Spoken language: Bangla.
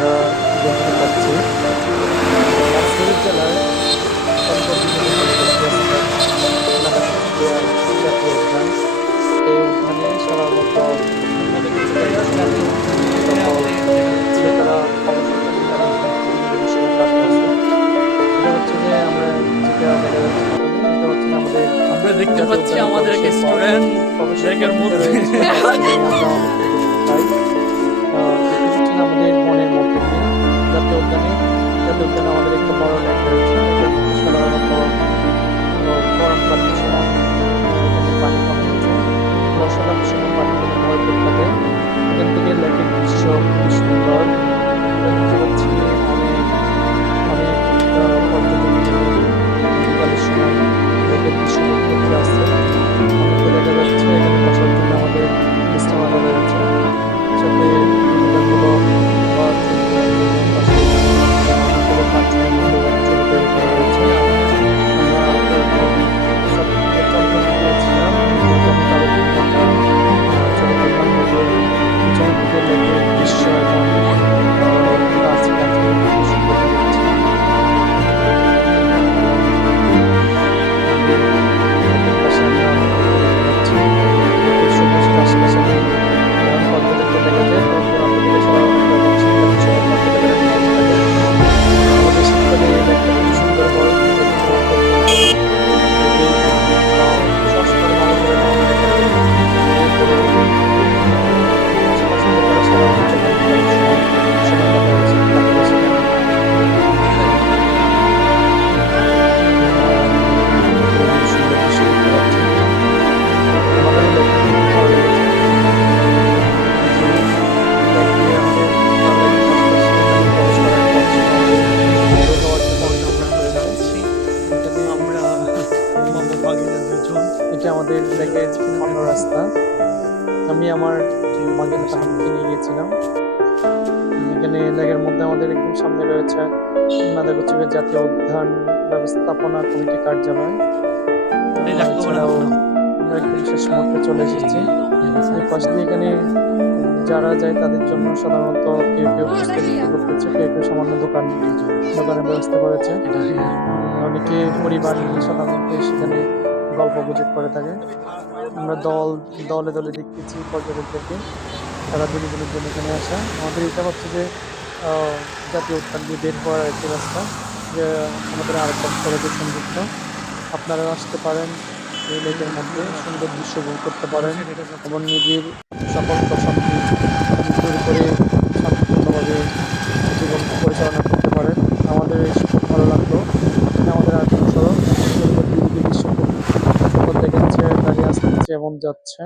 আমরা দেখতে পাচ্ছি সিলেট জেলার জাতীয় উদ্যান। এই উদ্যানে সাধারণত ক্রেতারা অবসরকালীন তারা হিসেবে ব্যস্ত আছে। এটা হচ্ছে যে আমরা যেটা দেখা যাচ্ছে প্রথমে, এটা হচ্ছে যে আমাদের আমরা দেখতে জাতীয় পাচ্ছি উদ্যানের আমাদের এক স্টুডেন্ট ব্যাগের মধ্যে আমরা অনেক পাই। এটি হচ্ছে যে আমাদের বনের মধ্যে দিয়ে জাতীয় উদ্যানে আমাদের একটা বড় লেক রয়েছে। এখানে সাধারণত গরমকালীন সময় এখানে পানি কম হয়েছে, বর্ষাকালীন সময় পানি কিন্তু ভরপুর থাকে। এখান থেকে লেকের দৃশ্য খুবই সুন্দর। আমরা দেখতে পাচ্ছি অনেক অনেক পর্যটক বিকালের সময় লেকের দৃশ্য করতে আসছে। অনেককে দেখা যাচ্ছে এখানে বসার জন্য আমাদের বিশ্রামাগার রয়েছে, সাথে বিনোদনমূলক বা পাশে অনেকগুলো কার্টুনের মতো ছবি তৈরি করা হয়েছে। আমরা সব চট্টগ্রামে গিয়েছিলাম, ওখানে তাদের ছবি তুললাম এবং পিছনের দিকে লেকের দৃশ্য এবং গাছ গাছগুলো খুবই সুন্দর লাগছে। লেকের পাশে আমরা দেখতে পাচ্ছি লেকের সবুজ গাছ-গাছালি পর্যটকদের দেখা যায়। দূর দূরান্ত থেকে সাধারণত এবং শীতকালীন সময় পর্যটকেরা এখানে এসে থাকে। আমাদের শীতকালে এই লেকটা খুবই সুন্দর হয় এবং সস্তার ভালো করে নেওয়া হয়ে থাকে। এরপরে আশেপাশে লোকেরা সাধারণত সময় কাটায় সেখানে। সুন্দর দৃশ্য দেখতে পাচ্ছি। আমাদের এই লেকটা খুব ভালো লেগেছে। যে লেক দিয়ে আমাদের লেকের পাশাপাশি এখানে প্রবেশ করার পথ ছিল আমাদের বের হওয়ার জন্য আমরা রয়েছে। যাচ্ছি। এখানে আমরা মামা ভাগিনা দুজন এটা আমাদের লেকের অন্য রাস্তা। আমি আমার ভাগিনা তাহমিদকে নিয়ে গিয়েছিলাম। এখানে লেকের মধ্যে আমাদের একদম সামনে রয়েছে নাদাগুচ্ছিবের জাতীয় উদ্যান ব্যবস্থাপনা কমিটি কার্যালয়। এছাড়াও আমরা একদম শেষ মুহূর্তে চলে এসেছি। এই পাশ দিয়ে এখানে যারা যায় তাদের জন্য সাধারণত কেউ কেউ পুস্তক বিক্রি করতেছে, কেউ কেউ সামান্য দোকানের ব্যবস্থা করেছে। অনেকে পরিবার নিয়ে সাধারণত সেখানে গল্প গুজব করে থাকে। আমরা দলে দলে দেখতেছি পর্যটকদেরকে, তারা বিনোদনের জন্য এখানে আসা। আমাদের এটা হচ্ছে যে জাতীয় উদ্যান দিয়ে বের হওয়ার একটি রাস্তা, যে আমাদের আরেকটা কলেজের সংযুক্ত। আপনারা আসতে পারেন, এই লেকের মধ্যে সুন্দর দৃশ্য উপভোগ করতে পারেন এবং নিজের সকল প্রশান্তি দূর করে শান্তিপূর্ণভাবে জীবন পরিচালনা করতে পারেন। আমাদের এসে খুব ভালো লাগলো। আমাদের আরেকজন সড়ক এখন দৃশ্য খুব সুন্দর দেখাচ্ছে, গাড়ি আসছে এবং যাচ্ছে।